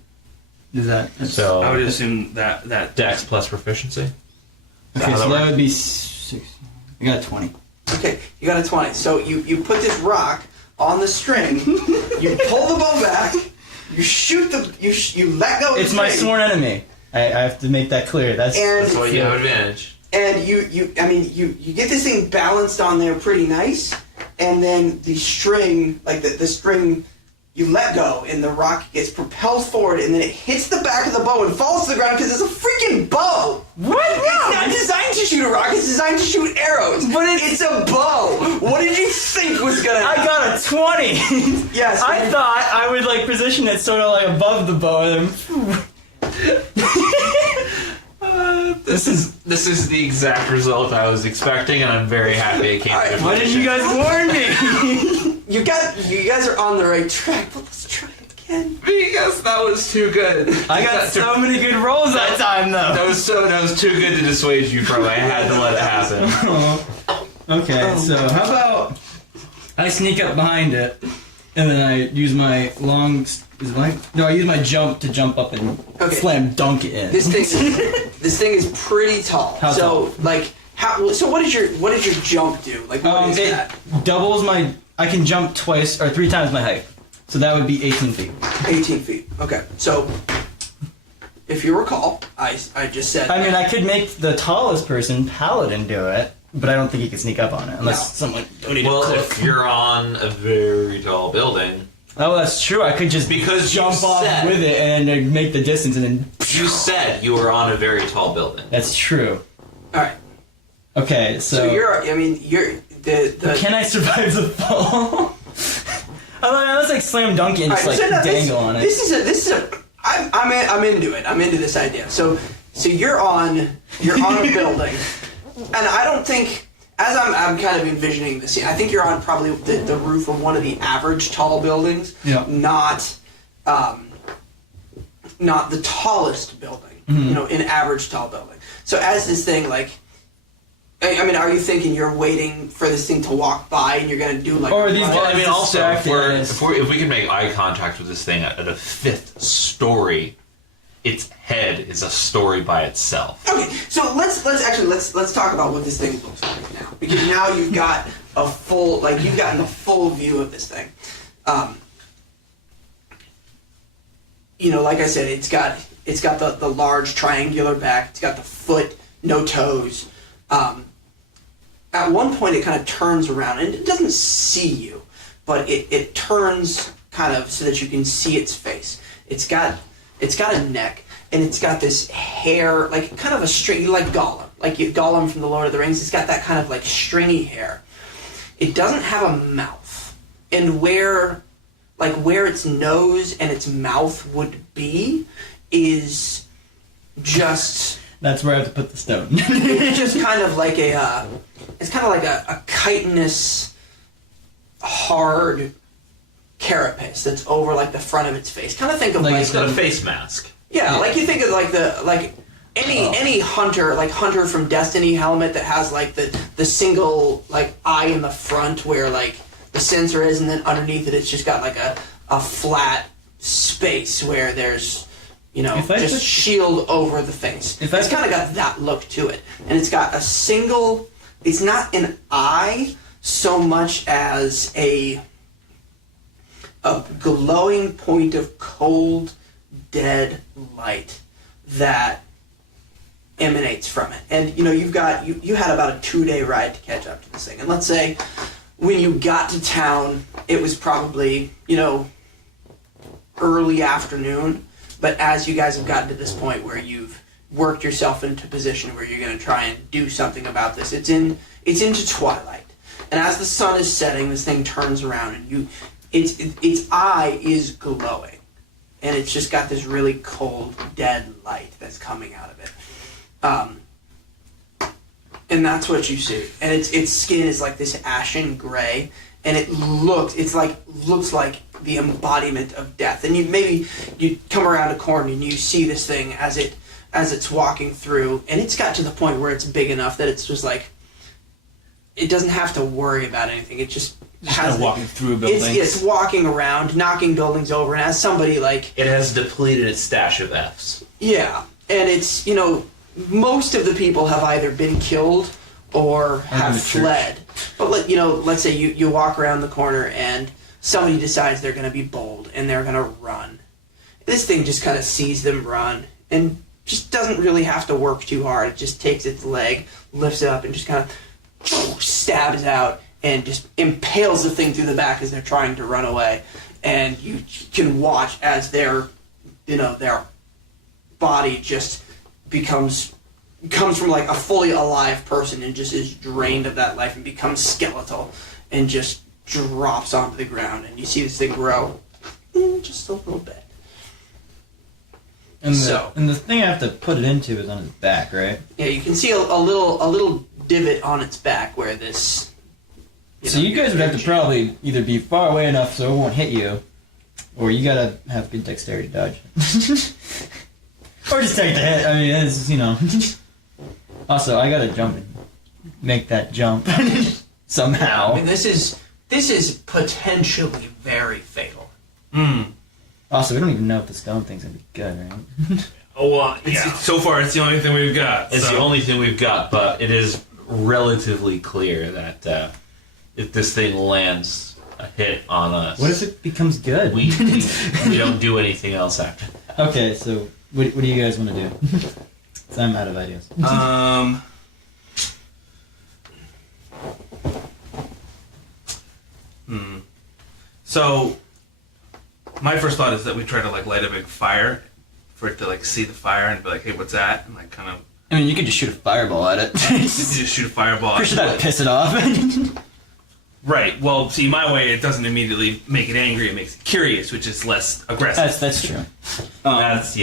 Is that So I would assume that dex plus proficiency. okay? how So that that works? would be 6. I got 20. Okay, you got a 20. So you put this rock on the string. You pull the bow back. You shoot the. You let go. Of It's the my string, sworn enemy. I have to make that clear. That's That's why And you have advantage. you get this thing balanced on there pretty nice, and then the string, like the string, you let go, and the rock gets propelled forward, and then it hits the back of the bow and falls to the ground because it's a freaking bow. what? It's not designed to shoot a rock. It's designed to shoot arrows. But it's a bow. What did you think was gonna I happen? got a 20. Yes. I thought I would like position it sort of like above the bow, and then. This is the exact result I was expecting, and I'm very happy it came. Alright, to Why didn't you guys warn me? You guys are on the right track, but let's try it again. Because that was too good. I got so many good rolls that time, though. That was too good to dissuade you from. I had to let it happen. Okay, so how about I sneak up behind it, and then I use my I use my jump to jump up and Okay. slam dunk it in. This thing is pretty tall. How so tall? like how? So what does your jump do? Like what is it that? doubles my. I can jump twice or 3 times my height, so that would be 18 feet. 18 feet. Okay. So if you recall, I just said. I mean, I could make the tallest person paladin do it, but I don't think he could sneak up on it unless No. someone donated Well, a if cloak. you're on a very tall building, Oh, that's true. I could just because you jump off said- with it and make the distance, and then you said you were on a very tall building. that's true. All right. Okay, So you're. I mean, you're the. Can I survive the fall? I was like slam dunk and just Alright, like so no, dangle on it. This is a. I'm into it. I'm into this idea. So you're on a building, and I don't think. As I'm kind of envisioning this scene, I think you're on probably the roof of one of the average tall buildings, Yeah. not the tallest building, Mm-hmm. an average tall building. So as this thing, like, I mean, are you thinking you're waiting for this thing to walk by and you're gonna do like? Or these a run? Well, I mean, also, if distracted. we can make eye contact with this thing at a 5th story, its head is a story by itself. Okay, so let's talk about what this thing looks like now, because now you've got you've gotten a full view of this thing. Like I said, it's got the large triangular back. It's got the foot, no toes. At one point, it kind of turns around and it doesn't see you, but it turns kind of so that you can see its face. It's got a neck, and it's got this hair, like kind of a string, like Gollum. Like Gollum from the Lord of the Rings. It's got that kind of like stringy hair. It doesn't have a mouth. And where its nose and its mouth would be is just... That's where I have to put the stone. It's just kind of like a chitinous, hard carapace that's over like the front of its face. Kind of think of Like like It's got a face mask. yeah, like you think of any hunter from Destiny helmet that has like the single like eye in the front where like the sensor is, and then underneath it it's just got like a flat space where there's If I just put- shield over the face. If I It's put- kind of got that look to it, and it's got a single. It's not an eye so much as a glowing point of cold, dead light that emanates from it. And you had about a 2-day ride to catch up to this thing. And let's say when you got to town, it was probably, early afternoon. But as you guys have gotten to this point where you've worked yourself into a position where you're going to try and do something about this, it's into twilight. And as the sun is setting, this thing turns around and its eye is glowing. And it's just got this really cold, dead light that's coming out of it. And that's what you see. And its skin is like this ashen gray, and it looks like the embodiment of death. And you come around a corner and you see this thing as it's walking through, and it's got to the point where it's big enough that it's just like it doesn't have to worry about anything. It just kind of walking through buildings. It's walking around, knocking buildings over, and as somebody like It has depleted its stash of Fs. yeah, and it's most of the people have either been killed or have fled. But let's say you walk around the corner and somebody decides they're going to be bold and they're going to run. This thing just kind of sees them run and just doesn't really have to work too hard. It just takes its leg, lifts it up, and just kind of stabs out and just impales the thing through the back as they're trying to run away. And you can watch as their body just comes from like a fully alive person and just is drained of that life and becomes skeletal and just drops onto the ground, and you see this thing grow just a little bit. And the thing I have to put it into is on its back, right? Yeah, you can see a little divot on its back where this. So you guys would have to probably either be far away enough so it won't hit you, or you gotta have good dexterity to dodge. Or just take the hit. I mean, it's, Also, I gotta jump and make that jump somehow. I mean, this is potentially very fatal. Also, we don't even know if the stone thing's gonna be good, right? Oh, well, yeah. So far, it's the only thing we've got. It's the only thing we've got, but it is relatively clear that if this thing lands a hit on us, What if it becomes good? we don't do anything else after that. Okay, so what do you guys want to do? 'Cause I'm out of ideas. So, my first thought is that we try to light a big fire for it to see the fire and be like, "Hey, what's that?" And kind of. I mean, you could just shoot a fireball at it. Just shoot a fireball. Pretty sure that'd piss it off. Right. Well, see, my way, it doesn't immediately make it angry. It makes it curious, which is less aggressive. That's true. That's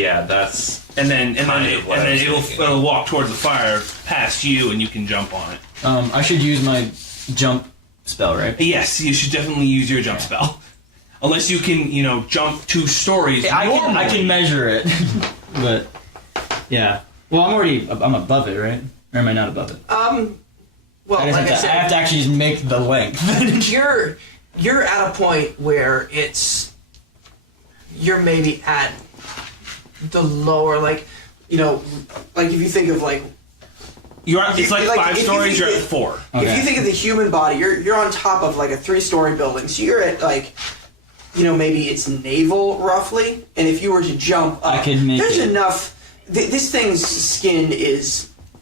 And then kind of what I was thinking. it'll walk towards the fire past you, and you can jump on it. I should use my jump spell, right? Yes, you should definitely use your jump spell. Unless you can, jump 2 stories. I can measure it, but yeah. Well, I'm above it, right? Or am I not above it? Well, I like I have said, to, I have to actually just make the length. you're at a point where you're maybe at the lower, if you think of It's like 5 stories. You're at 4. If you think of the human body, you're on top of a 3-story building, so you're at maybe it's navel roughly, and if you were to jump up, I could make there's it. enough. This thing's skin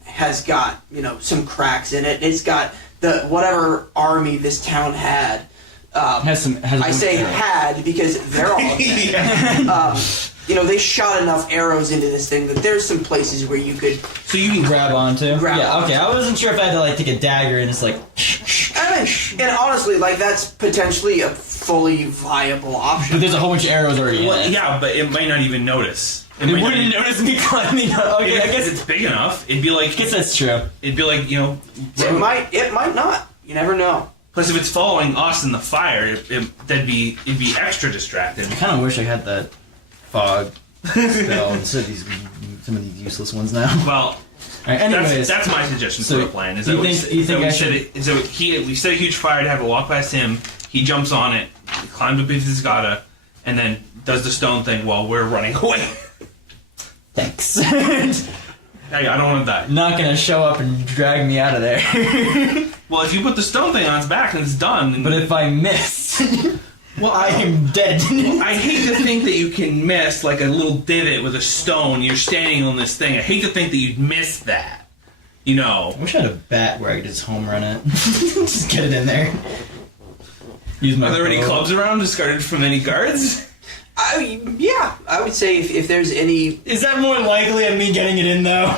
has got some cracks in it. It's got whatever army this town had. Has I say had because they're all dead. They shot enough arrows into this thing that there's some places where you could. So you can grab onto. Grab yeah. onto. Okay. I wasn't sure if I had to take a dagger and it's I mean, and honestly, that's potentially a fully viable option. But there's a whole bunch of arrows already in it. Yeah, but it might not even notice. It wouldn't notice me climbing up. Okay, I guess it's big enough. It'd be like. I guess that's true. It'd be like It might not. You never know. Plus, if it's following us in the fire, it'd be extra distracting. I kind of wish I had that fog spell instead of some of these useless ones now. Well, right, anyways, that's my suggestion so for a plan. Is you that think we set a huge fire to have it walk past him. He jumps on it, climbs up into his gata, and then does the stone thing while we're running away. Thanks. Hey, I don't want to die. Not gonna show up and drag me out of there. Well, if you put the stone thing on its back, then it's done. But if I miss, Well, I am dead. I hate to think that you can miss like a little divot with a stone. You're standing on this thing. I hate to think that you'd miss that. You know. I wish I had a bat where I could just home run it. Just get it in there. Use my Are there any bow. clubs around discarded from any guards? Yeah, I would say if there's any, Is that more likely of me getting it in though?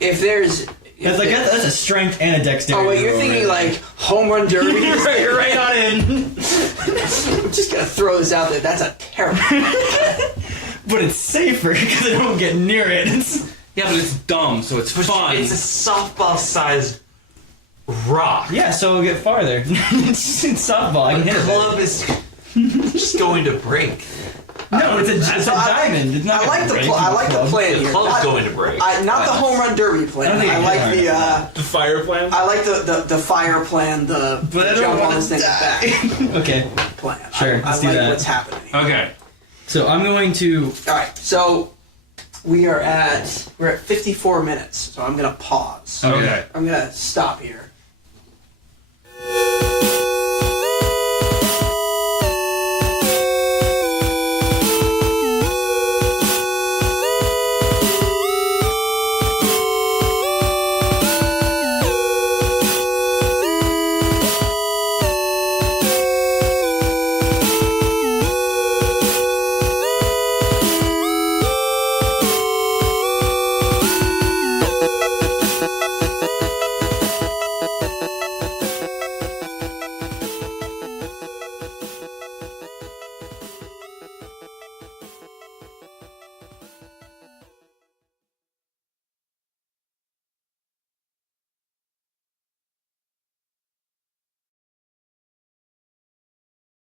if there's. That's like that's a strength and a dexterity. Oh wait, you're roll thinking right like home run derby? there. You're right on in. I'm just gonna throw this out there. That's a terrible. But it's safer because I don't get near it. Yeah, but it's dumb, so it's fun. It's a softball-sized rock. Yeah, so we'll get farther. it's softball. I can The hit it. club is just going to break. No, it's a diamond. It's not I like the gonna break I like the club. plan The here. club's Not, going to break. not the home run derby plan. I don't think I I like hit the The fire plan? I like the fire plan. The But I don't jump on wanna this thing back Okay, plan. Sure, I let's do like that. what's happening. Okay. so I'm going to. All right, so we're at 54 minutes. So I'm gonna pause. Okay. I'm gonna stop here.